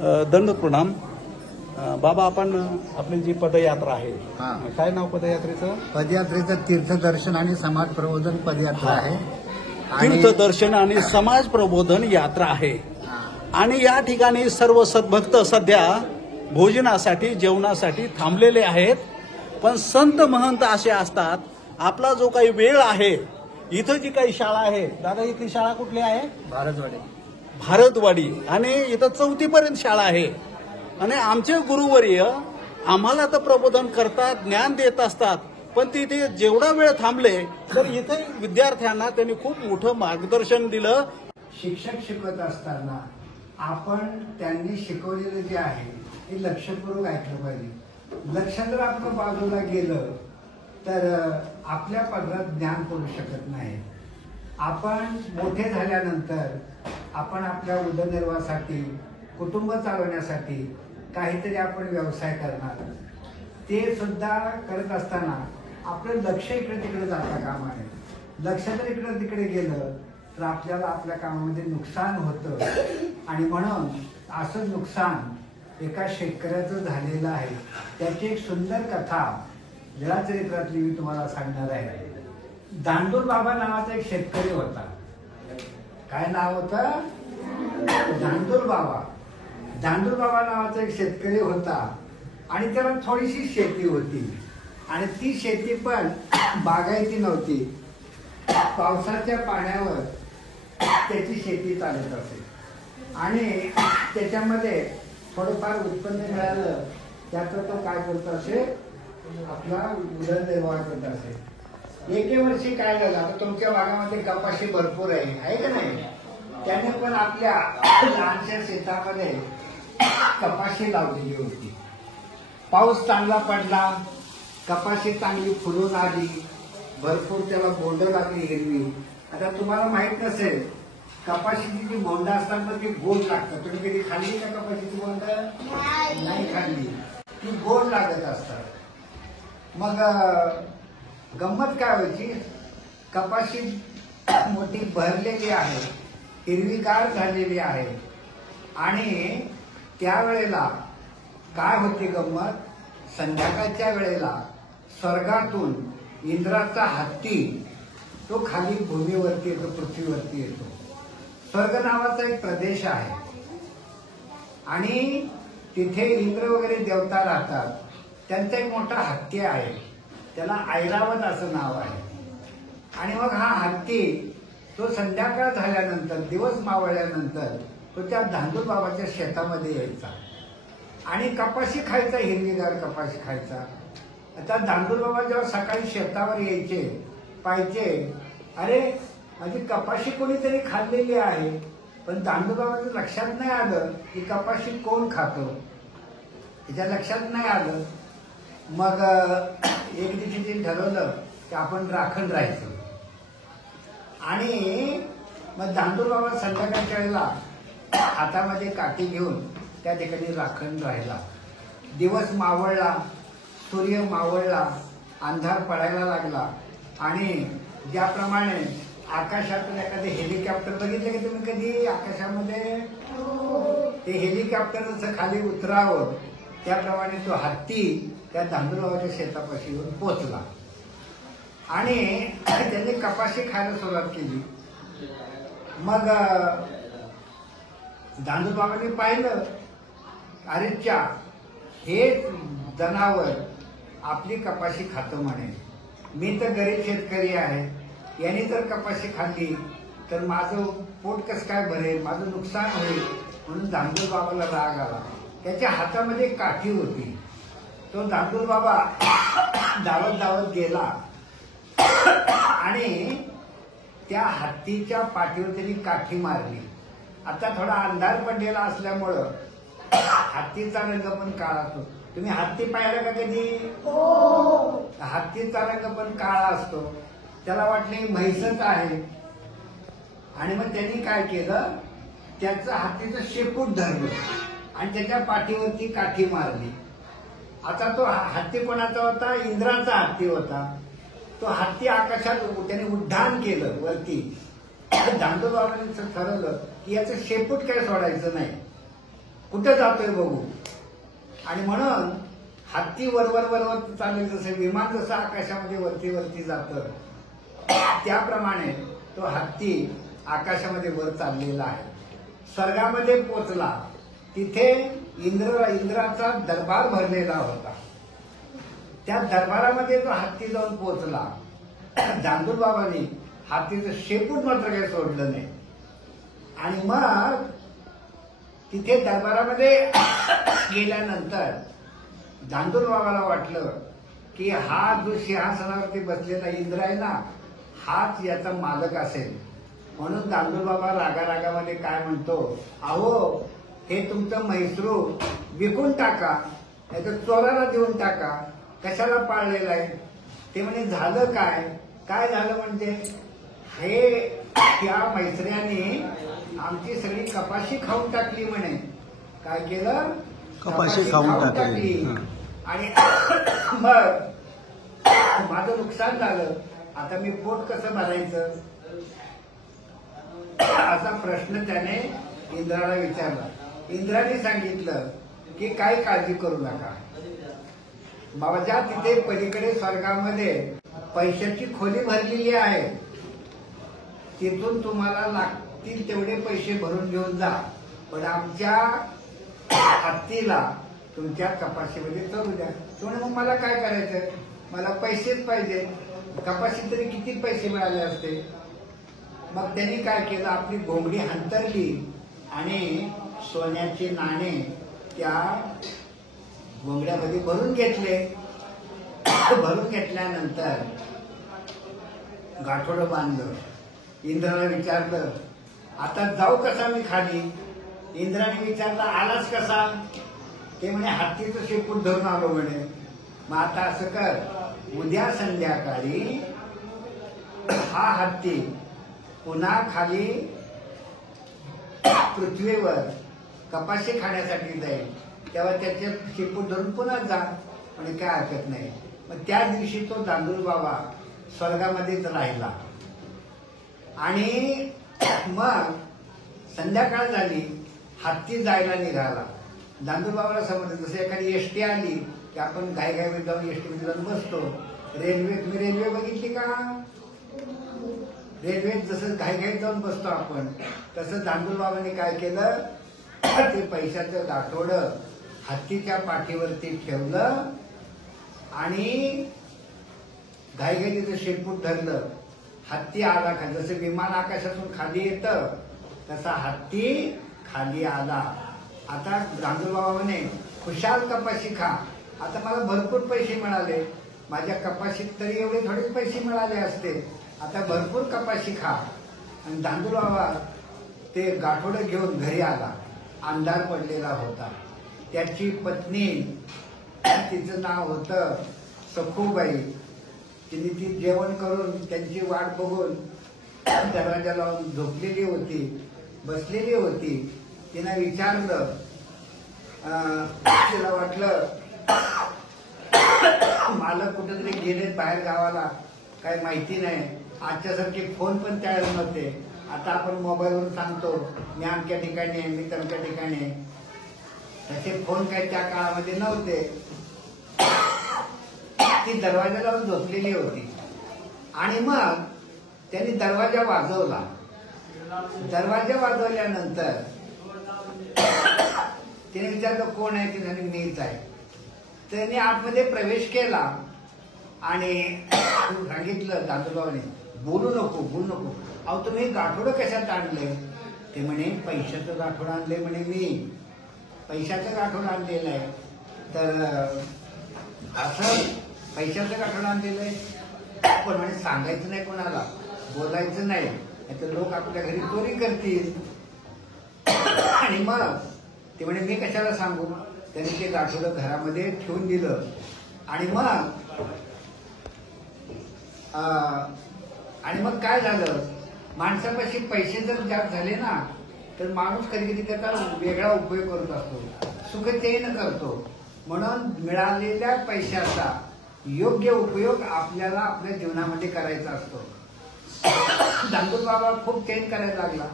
दंड प्रणाम. बाबा, आपण आपली जी पदयात्रा आहे, काय नाव पदयात्रेचं? पदयात्रेचं तीर्थदर्शन आणि समाज प्रबोधन पदयात्रा आहे. तीर्थदर्शन आणि समाज प्रबोधन यात्रा आहे. आणि या ठिकाणी सर्व सद्भक्त सध्या भोजनासाठी जेवणासाठी थांबलेले आहेत. पण संत महंत असे असतात, आपला जो काही वेळ आहे, इथं जी काही शाळा आहे, दादा इथली शाळा कुठली आहे? भारतवाडी. आणि इथं 4थी पर्यंत शाळा आहे. आणि आमचे गुरुवर्य आम्हाला तर प्रबोधन करतात, ज्ञान देत असतात. पण तिथे जेवढा वेळ थांबले तर इथे विद्यार्थ्यांना त्यांनी खूप मोठं मार्गदर्शन दिलं. शिक्षक शिकवत असताना आपण त्यांनी शिकवलेलं जे आहे ते लक्षपूर्वक ऐकलं पाहिजे. लक्ष जर आपलं बाजूला गेलं तर आपल्या पदरात ज्ञान करू शकत नाही. आपण मोठे झाल्यानंतर आपण आपल्या उदरनिर्वाहासाठी, कुटुंब चालवण्यासाठी काहीतरी आपण व्यवसाय करणार. ते सुद्धा करत असताना आपलं लक्ष इकडे तिकडे जाता कामा नये. लक्ष जर इकडे तिकडे गेलं तर आपल्याला आपल्या कामामध्ये नुकसान होतं. आणि म्हणून असं नुकसान एका शेतकऱ्याचं झालेलं आहे. त्याची एक सुंदर कथा लीळाचरित्रातली मी तुम्हाला सांगणार आहे. दांडूर बाबा नावाचा एक शेतकरी होता. काय नाव होतं? दांडूर बाबा. दांडूर बाबा नावाचा एक शेतकरी होता. आणि त्याला थोडीशी शेती होती. आणि ती शेती पण बागायती नव्हती. पावसाच्या पाण्यावर त्याची शेती चालत असे. आणि त्याच्यामध्ये थोडंफार उत्पन्न मिळालं त्याचं तो काय करत असे, आपला उदरनिर्वाह करत असे. एके वर्षी काय झालं, आता तुमच्या भागामध्ये कपाशी भरपूर आहे का नाही? त्याने पण आपल्या लहानशा शेतामध्ये कपाशी लावलेली होती. पाऊस चांगला पडला, कपाशी चांगली फुलून आली, भरपूर त्याला बोंड लागली हिरवी. आता तुम्हाला माहित नसेल, कपाशीची जी बोंड असतात ना ती गोड लागतात. तुम्ही कधी खाल्ली का कपाशीची बोंड? नाही खाल्ली. ती गोड लागत असतात. मग गंमत काय व्हायची, कपाशी मोठी भरलेली आहे, हिरवीगार झालेली आहे. आणि त्यावेळेला काय होती गंमत, संध्याकाळच्या वेळेला स्वर्गातून इंद्राचा हत्ती तो खाली भूमीवरती येतो, पृथ्वीवरती येतो. स्वर्ग नावाचा एक प्रदेश आहे आणि तिथे इंद्र वगैरे देवता राहतात. त्यांचा एक मोठा हत्ती आहे, त्याला ऐरावत असं नाव आहे. आणि मग हा हत्ती तो संध्याकाळ झाल्यानंतर, दिवस मावळल्यानंतर तो त्या दांडूर बाबाच्या शेतामध्ये यायचा आणि कपाशी खायचा, हिरवीगार कपाशी खायचा. आता दांडूर बाबा जेव्हा सकाळी शेतावर यायचे, पाहायचे अरे माझी कपाशी कोणीतरी खाल्लेली आहे. पण दांडूर बाबाच्या लक्षात नाही आलं की कपाशी कोण खातो, त्याच्या लक्षात नाही आलं. मग एक दिवशी ते ठरवलं की आपण राखण राहायचं. आणि मग दांडूर बाबा संध्याकाळच्या वेळेला हातामध्ये काठी घेऊन त्या ठिकाणी राखण राहिला. दिवस मावळला, सूर्य मावळला, अंधार पडायला लागला. आणि ज्याप्रमाणे आकाशातून एखादे हेलिकॉप्टर बघितले की तुम्ही कधी आकाशामध्ये, ते हेलिकॉप्टर जसं खाली उतरावं त्याप्रमाणे तो हत्ती त्या दांडूरबाबाच्या शेतापाशी येऊन पोचला. आणि त्यांनी कपाशी खायला सुरुवात केली. मग दांडूरबाबांनी पाहिलं, अरे च्या, हे जनावर आपली कपाशी खातं म्हणे. मी तर गरीब शेतकरी आहे, यांनी जर कपाशी खाल्ली तर माझं पोट कसं काय भरेल, माझं नुकसान होईल. म्हणून दांडूर बाबाला राग आला. त्याच्या हातामध्ये काठी होती. तो दांडूर बाबा धावत धावत गेला आणि त्या हत्तीच्या पाठीवर त्यांनी काठी मारली. आता थोडा अंधार पडलेला असल्यामुळं हत्तीचा रंग पण काळा असतो. तुम्ही हत्ती पाहिला का कधी? हत्तीचा रंग पण काळा असतो. त्याला वाटले म्हैसच आहे. आणि मग त्यांनी काय केलं, त्याचं हत्तीचं शेपूट धरलं आणि त्याच्या पाठीवरती काठी मारली. आता तो हत्ती कोणाचा होता? इंद्राचा हत्ती होता. तो हत्ती आकाशात त्याने उड्डाण केलं वरती. दांडूर बाबांनी ठरवलं की याचं शेपूट काय सोडायचं नाही. कुठं जातोय बघू. आणि म्हणून हत्ती वरवर चालेल, जसं विमान जसं आकाशामध्ये वरती वरती जातं त्याप्रमाणे तो हत्ती आकाशामध्ये वर चाललेला आहे. स्वर्गामध्ये पोचला, तिथे इंद्राचा दरबार भरलेला होता. त्या दरबारामध्ये जो हत्ती जाऊन पोचला, दांडूबाबांनी हत्तीचं शेपूट मात्र काही सोडलं नाही. आणि मग तिथे दरबारामध्ये गेल्यानंतर दांडूबाबाला वाटलं की हा जो सिंहासनावरती बसलेला इंद्र आहे ना, हाच याचा मालक असेल. म्हणून दांडूबाबा रागारागामध्ये काय म्हणतो, अहो हे तुमचं म्हैसरू विकून टाका, नाही तर चोराला देऊन टाका, कशाला पाळलेलं आहे. ते म्हणे झालं काय, काय झालं म्हणजे हे त्या म्हैसऱ्याने आमची सगळी कपाशी खाऊन टाकली म्हणे. काय केलं, कपाशी खाऊन टाकली. आणि मग माझं नुकसान झालं, आता मी पोट कसं भरायचं असा प्रश्न त्याने इंद्राला विचारला. इंद्राने सांगितलं की काही काळजी करू नका बाबा, ज्या तिथे पलीकडे स्वर्गामध्ये पैशाची खोली भरलेली आहे, तिथून तुम्हाला लागतील तेवढे पैसे भरून घेऊन जा, पण आमच्या हत्तीला तुमच्या कपाशीमध्ये चढू द्या. तुम्ही मग मला काय करायचं, मला पैसेच पाहिजे. कपाशी तरी किती पैसे मिळाले असते. मग त्यांनी काय केलं, आपली घोंगडी हंतरली आणि सोन्याचे नाणे त्या घोंगड्यामध्ये भरून घेतले. भरून घेतल्यानंतर गाठोडं बांधलं. इंद्राला विचारलं, आता जाऊ कसा मी खाली. इंद्राने विचारलं, आलाच कसा. ते म्हणे हत्तीचं शेपूट धरून आलो म्हणे. मग आता असं कर, उद्या संध्याकाळी हा हत्ती पुन्हा खाली पृथ्वीवर कपाशी खाण्यासाठी जाईल, तेव्हा त्याचे शेपूट धरून पुन्हा जा. म्हणजे काय हरकत नाही. मग त्या दिवशी तो दांडूबाबा स्वर्गामध्येच राहिला. आणि मग संध्याकाळ झाली, हत्ती जायला निघाला. दांडूबाबाला समजलं, जसं एखादी एसटी आली की आपण घाईघाईमध्ये जाऊन एसटीमध्ये जाऊन बसतो. तुम्ही रेल्वे बघितली का, रेल्वेत जसं घाईघाईत जाऊन बसतो आपण, तसं दांडूबाबांनी काय केलं, ते पैशाचं गाठोडं हत्तीच्या पाठीवरती ठेवलं आणि घाईघाईचं शेपूट धरलं. हत्ती आला खाली, जसं विमान आकाशातून खाली येतं तसा हत्ती खाली आला. आता दांडूबाबा म्हणे, खुशाल कपाशी खा. आता मला भरपूर पैसे मिळाले, माझ्या कपाशीत तरी एवढे थोडेच पैसे मिळाले असते, आता भरपूर कपाशी खा. आणि दांडूबाबा ते गाठोडं घेऊन घरी आला. अंधार पडलेला होता. त्याची पत्नी, तिचं नाव होतं सखूबाई, तिने ती जेवण करून त्यांची वाट बघून दरवाजा लावून झोपलेली होती, बसलेली होती. तिनं विचारलं, तिला वाटलं मालक कुठेतरी गेलेत बाहेर गावाला, काही माहिती नाही. आजच्यासारखे फोन पण त्यावेळेस नव्हते. आता आपण मोबाईलवरून सांगतो मी अमक्या ठिकाणी आहे, मी तमक्या ठिकाणी आहे. त्याचे फोन काही त्या काळामध्ये नव्हते. ती दरवाजा लावून झोपलेली होती. आणि मग त्यांनी दरवाजा वाजवला. दरवाजा वाजवल्यानंतर तिने विचारलं कोण आहे, ती म्हणे मीच आहे. त्यांनी आतमध्ये प्रवेश केला आणि सांगितलं दांडूबाबाने, बोलू नको बोलू नको. अहो तुम्ही गाठोडं कशात आणले. ते म्हणे पैशाचं गाठोडं आणले म्हणे, मी पैशाचं गाठोडं आणलेलं आहे. तर असं पैशाचं गाठोडं आणलेलं आहे, पण म्हणे सांगायचं नाही कोणाला, बोलायचं नाही, तर लोक आपल्या घरी चोरी करतील. आणि मग ते म्हणे मी कशाला सांगू. त्यांनी ते गाठोडं घरामध्ये ठेवून दिलं. आणि मग काय झालं, माणसापाशी पैसे जर जास्त झाले ना, तर माणूस कधी कधी त्याचा वेगळा उपयोग करत असतो, सुखतेन करतो. म्हणून मिळालेल्या पैशाचा योग्य उपयोग आपल्याला आपल्या जीवनामध्ये करायचा असतो. दांडूबाबा खूप चेंज करायला लागला.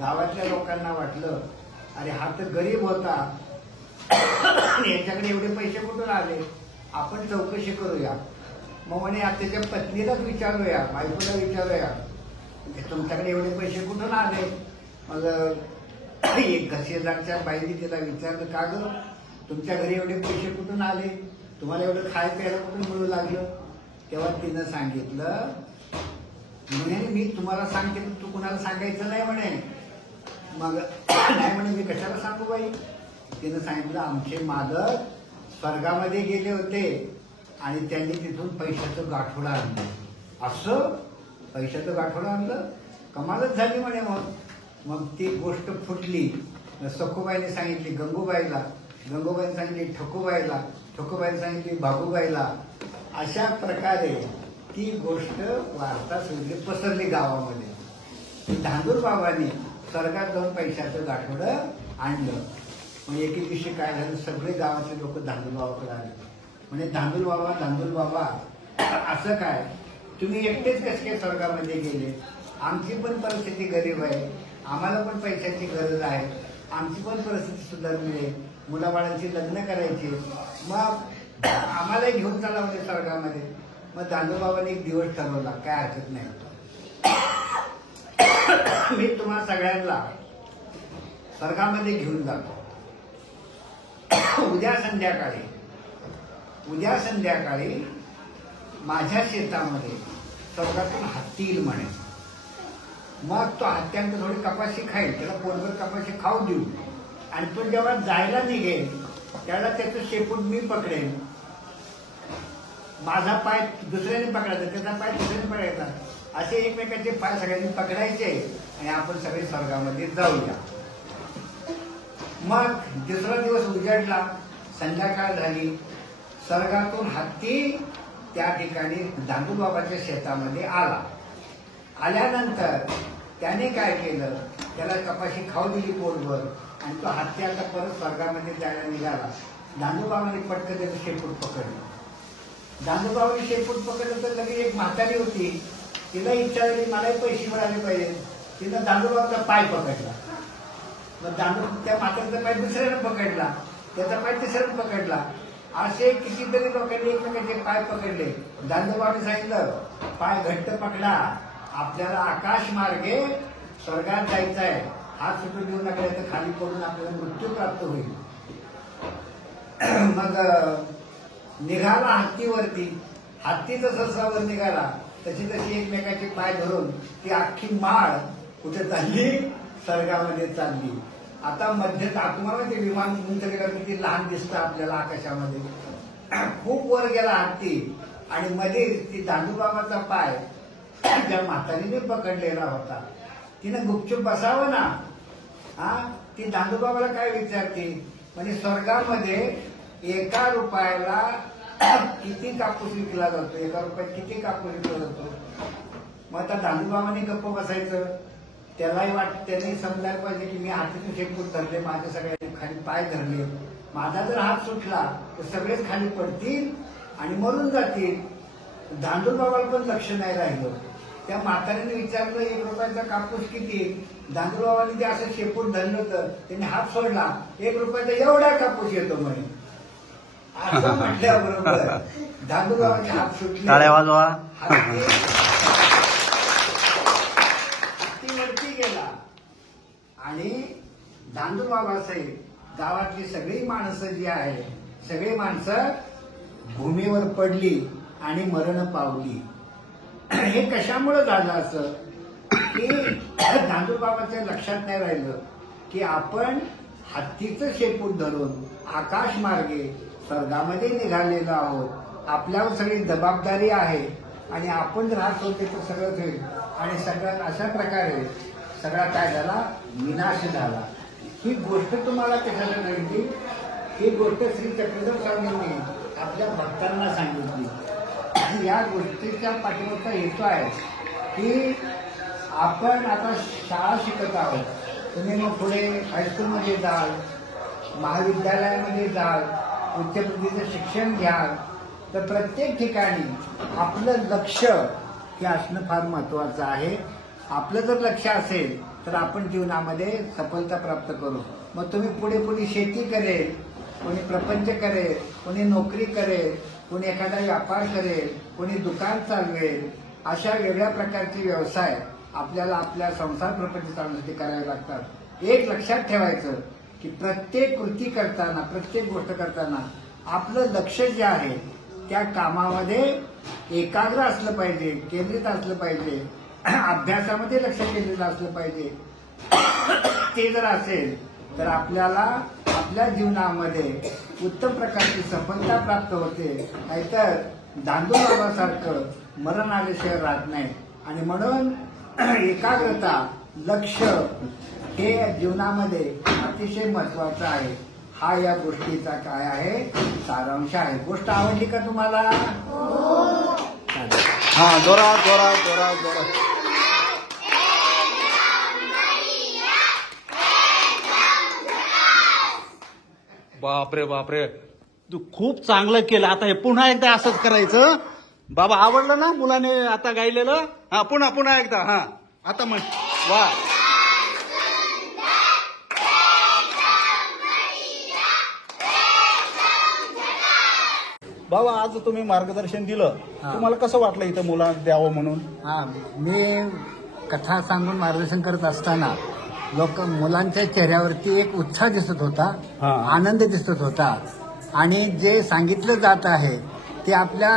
गावातल्या लोकांना वाटलं अरे हा तर गरीब होता, याच्याकडे एवढे पैसे कुठून आले, आपण चौकशी करूया. मग म्हणे त्याच्या पत्नीलाच विचारूया, बायकोला विचारूया, तुमच्याकडे एवढे पैसे कुठून आले. मग एक शेजारच्या बाईने तिला विचारलं, का ग तुमच्या घरी एवढे पैसे कुठून आले, तुम्हाला एवढं खाय प्यायला कुठून मिळू लागलं. तेव्हा तिनं सांगितलं, म्हणे मी तुम्हाला सांगते, तू कुणाला सांगायचं नाही म्हणे. मग नाही म्हणे, मी कशाला सांगू बाई. तिनं सांगितलं, आमचे मालक स्वर्गामध्ये गेले होते आणि त्यांनी तिथून पैशाचं गाठोडं आणलं. असं पैशाचं गाठोडं आणलं, कमालच झाली म्हणे. मग ती गोष्ट फुटली. सखूबाईने सांगितली गंगूबाईला, गंगूबाईने सांगितली ठकूबाईला, ठकूबाईने सांगितली भागूबाईला. अशा प्रकारे ती गोष्ट वार्ता सगळी पसरली गावामध्ये. धांदूर बाबांनी स्वर्गात जाऊन पैशाचं गाठोडं आणलं. मग एके दिवशी काय झालं, सगळे गावाचे लोक धांदूर बाबाकडे आले. म्हणजे धांदूर बाबा, धांदूर बाबा, असं काय तुम्ही एकटेच कसे काय स्वर्गामध्ये गेले, आमची पण परिस्थिती गरीब आहे, आम्हाला पण पैशाची गरज आहे, आमची पण परिस्थिती सुधारली, मुलाबाळांची लग्न करायची, मग आम्हालाही घेऊन चला म्हणजे स्वर्गामध्ये. मग धांदूबाबांनी एक दिवस ठरवला, काय हरकत नाही, मी तुम्हाला सगळ्यांना स्वर्गामध्ये घेऊन जातो. उद्या संध्याकाळी माझ्या शेतामध्ये स्वर्गातून हत्ती येईल म्हणे. मग तो हत्त्यांना थोडी कपाशी खाईल, त्याला पोटभर कपाशी खाऊ देऊ, आणि तो जेव्हा जायला निघेल त्याला त्याचं शेपूट मी पकडेन, माझा पाय दुसऱ्याने पकडायचा, त्याचा पाय दुसऱ्याने पकडायचा, असे एकमेकांचे पाय सगळ्यांनी पकडायचे आणि आपण सगळे स्वर्गामध्ये जाऊया. मग दुसरा दिवस उजाडला, संध्याकाळ झाली, स्वर्गातून हत्ती त्या ठिकाणी धांदूबाबाच्या शेतामध्ये आला. आल्यानंतर त्याने काय केलं, त्याला कपाशी खाऊ दिली पोटभर, आणि तो हत्ती आता परत स्वर्गामध्ये जायला निघाला. धांदूबाबाने पटकन त्याचं शेपूट पकडलं. धांदूबाबाने शेपूट पकडलं तर लगेच एक म्हातारी होती, तिला इच्छा झाली मलाही पैसे मिळाले पाहिजे. तिनं धांदूबाबाचा पाय पकडला. मग त्या म्हातारीचा पाय दुसऱ्याने पकडला, त्याचा पाय तिसऱ्याने पकडला. असे कितीतरी लोकांनी एकमेकांचे पाय पकडले. धांदूबाबाने सांगितलं, पाय घट्ट पकडा, आपल्याला आकाश मार्गे स्वर्गात जायचं आहे, हात सुटून देऊ नका तर खाली पडून आपल्याला मृत्यू प्राप्त होईल. मग निघाला हत्तीवरती. हत्ती जसा निघाला तशी एकमेकाचे पाय धरून ती अख्खी माळ कुठे चालली, स्वर्गामध्ये चालली. आता मध्य तुम्हाला ते विमान उंच गेलं किती लहान दिसतं आपल्याला आकाशामध्ये. खूप वर गेला हत्ती, आणि मध्ये ती धांदूबाबाचा पाय ज्या म्हातारीने पकडलेला होता, तिनं गुपचूप बसावं ना. ती धांदूबाबाला काय विचारते, म्हणजे स्वर्गामध्ये 1 रुपयाला किती कापूस विकला जातो, 1 रुपयात किती कापूस विकला जातो. मग आता धांदूबाबाने गप्प बसायचं. त्यालाही समजायला पाहिजे की मी हातीतून शेपूट धरले, माझे सगळे खाली पाय धरले, माझा जर हात सुटला तर सगळेच खाली पडतील आणि मरून जातील. धांदूबाबाला पण लक्ष नाही राहिलं. त्या म्हातारीने विचारलं 1 रुपयाचा कापूस किती. धांदूबाबाने जे असं शेपूट धरलं होतं, त्यांनी हात सोडला, 1 रुपयाचा एवढा कापूस येतो म्हणे. असं म्हटल्याबरोबर धांदूबाबाचे हात सुटले, टाळ्या वाजवा. हत्तीवरती गेला आणि धांदूबाबा साहेब गावातली सगळी माणसं जी आहे, सगळी माणसं भूमीवर पडली आणि मरण पावली. हे कशामुळे झालं असं की धांदूबाबाच्या लक्षात नाही राहिलं की आपण हत्तीचं शेपूट धरून आकाश मार्गे स्वर्गामध्ये निघालेलो आहोत. आपल्यावर सगळी जबाबदारी आहे आणि आपण जर हात सोडले तर सगळंच होईल. आणि सगळ्यात अशा प्रकारे सगळा काय झाला, विनाश झाला. ही गोष्ट तुम्हाला कशाला सांगितली, ही गोष्ट श्री चक्रधर स्वामींनी आपल्या भक्तांना सांगितली. या गोष्टीच्या पाठीमागचा हेतू आहे की आपण आता शाळा शिकत आहोत. तुम्ही मग पुढे हायस्कूलमध्ये जाल, महाविद्यालयामध्ये जाल, उच्च प्रतीचं शिक्षण घ्याल, तर प्रत्येक ठिकाणी आपलं लक्ष हे असणं फार महत्वाचं आहे. आपलं जर लक्ष असेल तर आपण जीवनामध्ये सफलता प्राप्त करू. मग तुम्ही पुढे कोणी शेती करेल, कोणी प्रपंच करेल, कोणी नोकरी करेल, कोणी एखादा व्यापार करेल, कोणी दुकान चालवेल. अशा वेगळ्या प्रकारचे व्यवसाय आपल्याला आपल्या संसार प्रपंच चालवण्यासाठी करावे लागतात. एक लक्षात ठेवायचं की प्रत्येक कृती करताना, प्रत्येक गोष्ट करताना आपलं लक्ष जे आहे त्या कामामध्ये एकाग्र असलं पाहिजे, केंद्रित असलं पाहिजे, अभ्यासामध्ये लक्ष केंद्रित असलं पाहिजे. ते जर असेल तर आपल्याला आपल्या जीवनामध्ये उत्तम प्रकारची सफलता प्राप्त होते. नाहीतर दांडू बाबासारखं मरण आल्याशिवाय राहत नाही. आणि म्हणून एकाग्रता, लक्ष हे जीवनामध्ये अतिशय महत्वाचं आहे. हा या गोष्टीचा काय आहे, सारांश आहे. गोष्ट आवडली का तुम्हाला? हा, जोरात जोरात जोरात जोरात. बापरे बापरे, तू खूप चांगलं केलं. आता हे पुन्हा एकदा असंच करायचं. बाबा आवडलं ना मुलाने आता गायलेलं? हा, पुन्हा पुन्हा एकदा. हा, आता म्हण. वा, बाबा आज तुम्ही मार्गदर्शन दिलं, तुम्हाला कसं वाटलं इथं मुलांना द्यावं म्हणून? हा, मी कथा सांगून मार्गदर्शन करत असताना मुलांच्या चेहऱ्यावरती एक उत्साह दिसत होता, हा. आनंद दिसत होता. आणि जे सांगितलं जात आहे ते आपल्या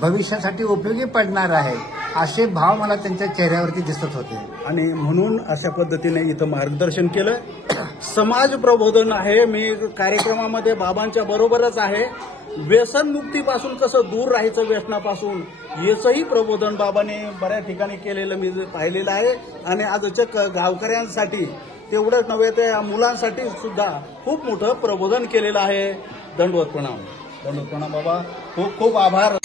भविष्यासाठी उपयोगी पडणार आहे असे भाव मला त्यांच्या चेहऱ्यावरती दिसत होते. आणि म्हणून अशा पद्धतीने इथं मार्गदर्शन केलं. समाज प्रबोधन आहे. मी कार्यक्रमामध्ये बाबांच्या बरोबरच आहे. व्यसनमुक्तीपासून कसं दूर राहायचं, व्यसनापासून, याचंही प्रबोधन बाबांनी बऱ्याच ठिकाणी केलेलं मी पाहिलेलं आहे. आणि आजच्या गावकऱ्यांसाठी तेवढंच नव्हे तर मुलांसाठी सुद्धा खूप मोठं प्रबोधन केलेलं आहे. दंडवत प्रणाम. दंडवत प्रणाम बाबा, खूप खूप आभार.